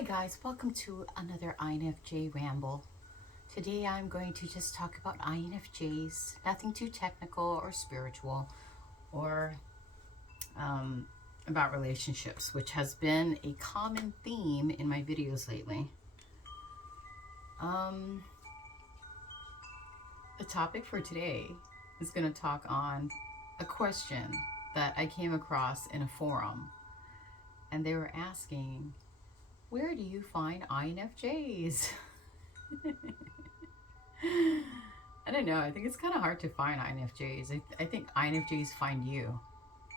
Hi guys, welcome to another INFJ ramble. Today I'm going to just talk about INFJs, nothing too technical or spiritual or about relationships, which has been a common theme in my videos lately. The topic for today is going to talk on a question that I came across in a forum, and they were asking, where do you find INFJs? I don't know. I think it's kind of hard to find INFJs. I think INFJs find you.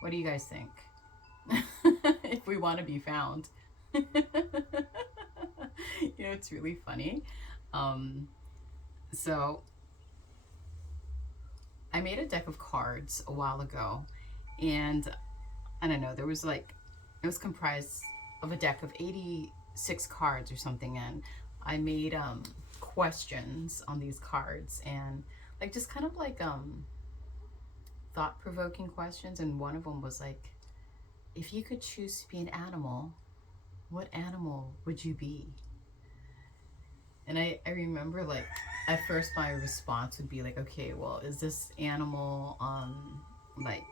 What do you guys think? If we want to be found. It's really funny. So I made a deck of cards a while ago, and I don't know, it was comprised of a deck of 86 cards or something, and I made questions on these cards, and just kind of thought-provoking questions, and one of them was like, if you could choose to be an animal, what animal would you be? And I remember, at first my response would be like, okay, well, is this animal like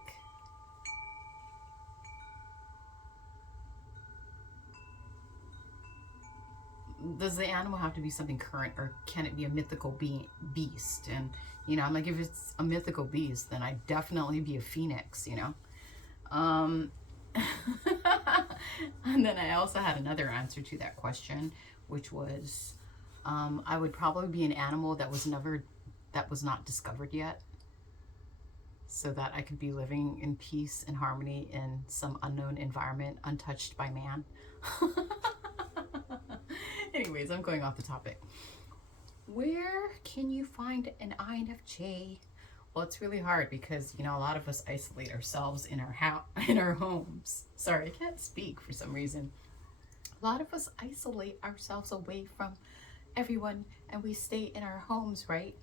does the animal have to be something current, or can it be a mythical beast? And I'm like, if it's a mythical beast, then I'd definitely be a phoenix. um and then I also had another answer to that question, which was, I would probably be an animal that was not discovered yet, so that I could be living in peace and harmony in some unknown environment, untouched by man. Anyways, I'm going off the topic. Where can you find an INFJ? Well, it's really hard because a lot of us isolate ourselves in our homes. Sorry, I can't speak for some reason. A lot of us isolate ourselves away from everyone, and we stay in our homes, right?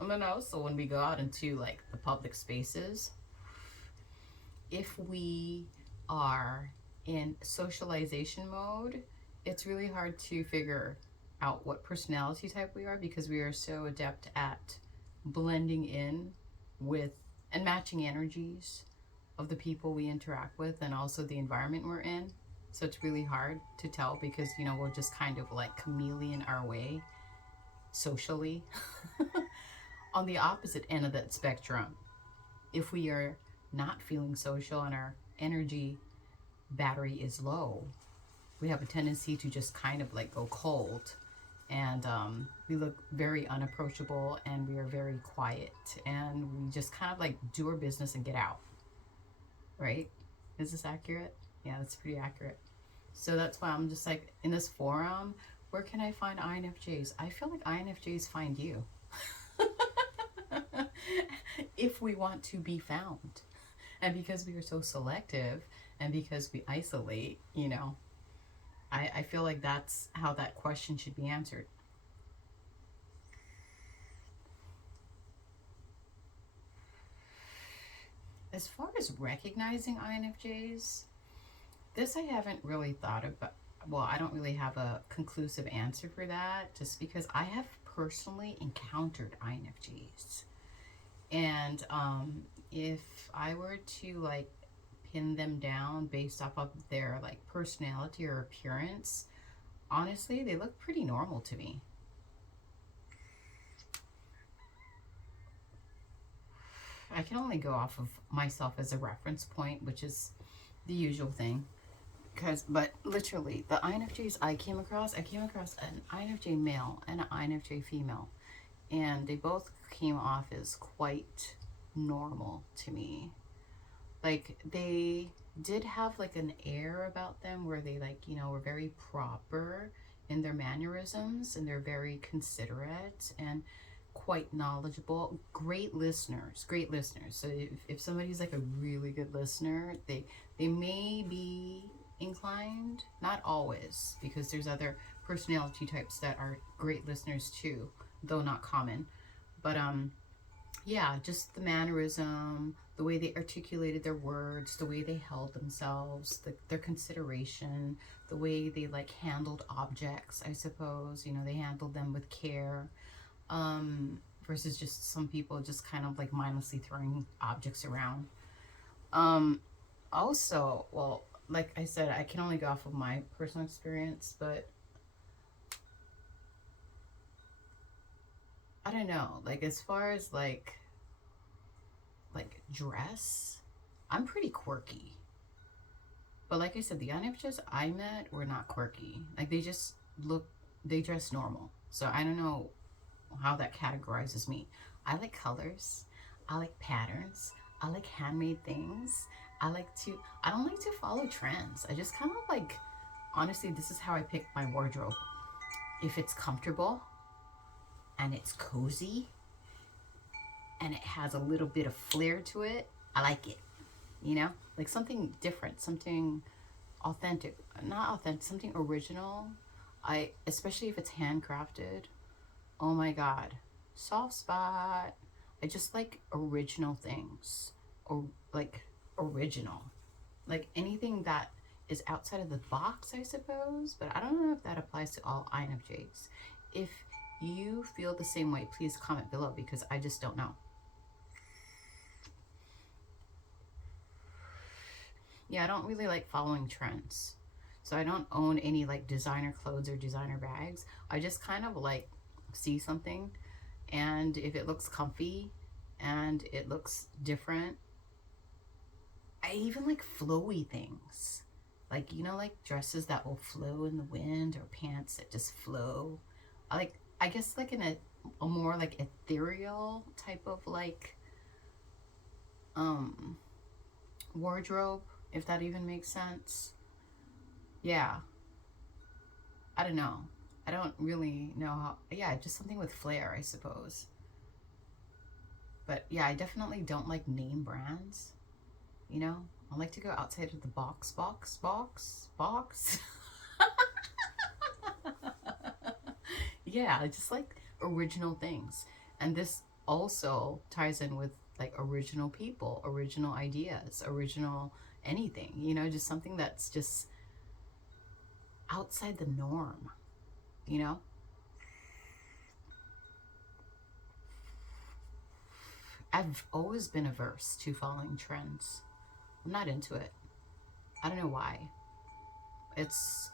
And then also when we go out into the public spaces, if we are in socialization mode, it's really hard to figure out what personality type we are, because we are so adept at blending in with and matching energies of the people we interact with, and also the environment we're in. So it's really hard to tell, because we'll just kind of chameleon our way socially. On the opposite end of that spectrum, if we are not feeling social and our energy battery is low, we have a tendency to just kind of go cold, and we look very unapproachable, and we are very quiet, and we just kind of do our business and get out, right? Is this accurate? Yeah, that's pretty accurate. So that's why I'm just in this forum, where can I find INFJs? I feel like INFJs find you. If we want to be found. And because we are so selective, and because we isolate, I feel like that's how that question should be answered. As far as recognizing INFJs, this I haven't really thought about. Well, I don't really have a conclusive answer for that, just because I have personally encountered INFJs. And if I were to pin them down based off of their personality or appearance, honestly, they look pretty normal to me. I can only go off of myself as a reference point, which is the usual thing. But literally, the INFJs I came across an INFJ male and an INFJ female, and they both came off as quite normal to me. They did have an air about them where they were very proper in their mannerisms, and they're very considerate and quite knowledgeable. Great listeners. So if somebody's a really good listener, they may be inclined, not always, because there's other personality types that are great listeners too, though not common. But yeah, just the mannerism, the way they articulated their words, the way they held themselves, their consideration, the way they like handled objects, I suppose. You know, they handled them with care, versus just some people just kind of like mindlessly throwing objects around. Um, Also, well, like I said, I can only go off of my personal experience, but I don't know. Like as far as like dress, I'm pretty quirky. But like I said, the INFJs I met were not quirky. Like they just look, they dress normal. So I don't know how that categorizes me. I like colors. I like patterns. I like handmade things. I don't like to follow trends. I just kind of like, honestly, this is how I pick my wardrobe. If it's comfortable and it's cozy and it has a little bit of flair to it, I like it. You know? Like something different, something authentic, not authentic, something original. I especially if it's handcrafted. Oh my god, soft spot. I just like original things, or like original, like anything that is outside of the box, I suppose. But I don't know if that applies to all INFJs. If you feel the same way, please comment below because I just don't know. Yeah, I don't really like following trends. So I don't own any like designer clothes or designer bags. I just kind of like see something, and if it looks comfy and it looks different, I even like flowy things. Like, you know, like dresses that will flow in the wind or pants that just flow. I guess like in a more like ethereal type of like um wardrobe, if that even makes sense. Yeah, I don't know. I don't really know how. Yeah, just something with flair, I suppose. But yeah, I definitely don't like name brands. You know, I like to go outside of the box. Yeah, I just like original things. And this also ties in with like original people, original ideas, original anything, you know, just something that's just outside the norm, you know? I've always been averse to following trends. I'm not into it. I don't know why. It's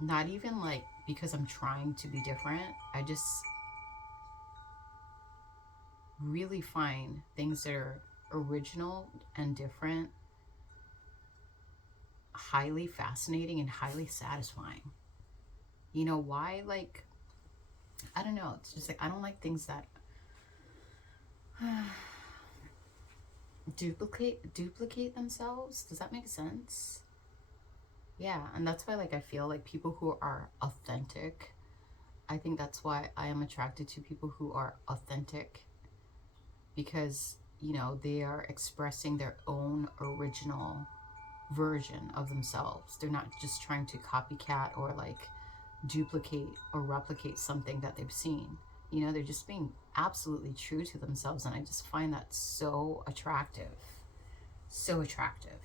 not even like because I'm trying to be different. I just really find things that are original and different highly fascinating and highly satisfying. You know why? Like, I don't know. It's just like I don't like things that duplicate themselves. Does that make sense? Yeah, and that's why like I feel like people who are authentic, I think that's why I am attracted to people who are authentic, because you know they are expressing their own original version of themselves. They're not just trying to copycat or like duplicate or replicate something that they've seen. You know, they're just being absolutely true to themselves, and I just find that so attractive. So attractive.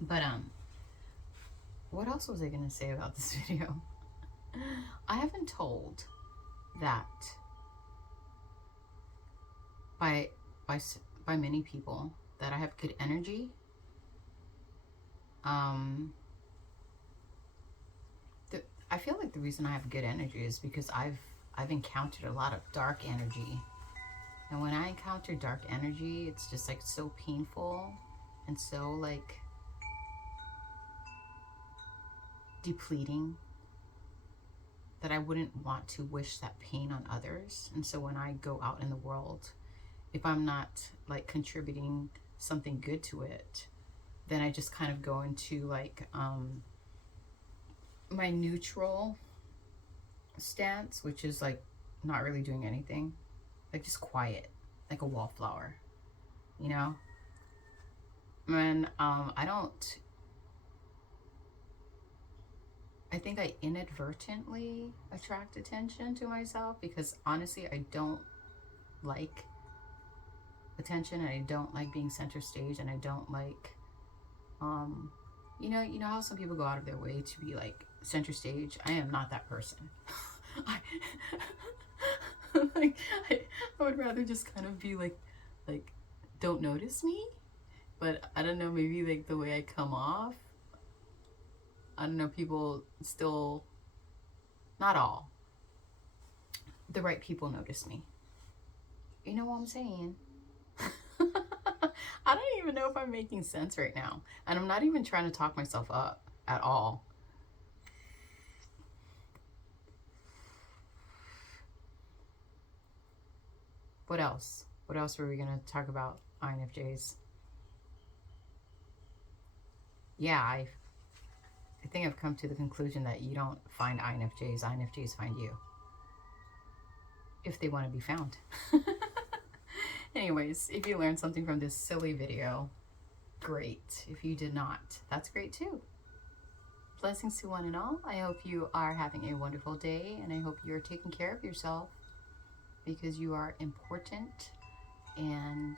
But what else was I going to say about this video? I have been told that by by by many people that I have good energy. Um I feel like the reason I have good energy is because I've encountered a lot of dark energy. And when I encounter dark energy, it's just like so painful and so like depleting that I wouldn't want to wish that pain on others. And so when I go out in the world, if I'm not like contributing something good to it, then I just kind of go into like my neutral stance, which is like not really doing anything, like just quiet, like a wallflower, you know? And I think I inadvertently attract attention to myself because honestly, I don't like attention, and I don't like being center stage, and I don't like, you know how some people go out of their way to be like center stage. I am not that person. I, like, I would rather just kind of be like don't notice me. But I don't know, maybe like the way I come off, I don't know, people still, not all, the right people notice me. You know what I'm saying? I don't even know if I'm making sense right now. And I'm not even trying to talk myself up at all. What else? What else were we going to talk about, INFJs? Yeah, I think I've come to the conclusion that you don't find INFJs. INFJs find you. If they want to be found. Anyways, if you learned something from this silly video, great. If you did not, that's great too. Blessings to one and all. I hope you are having a wonderful day, and I hope you're taking care of yourself, because you are important, and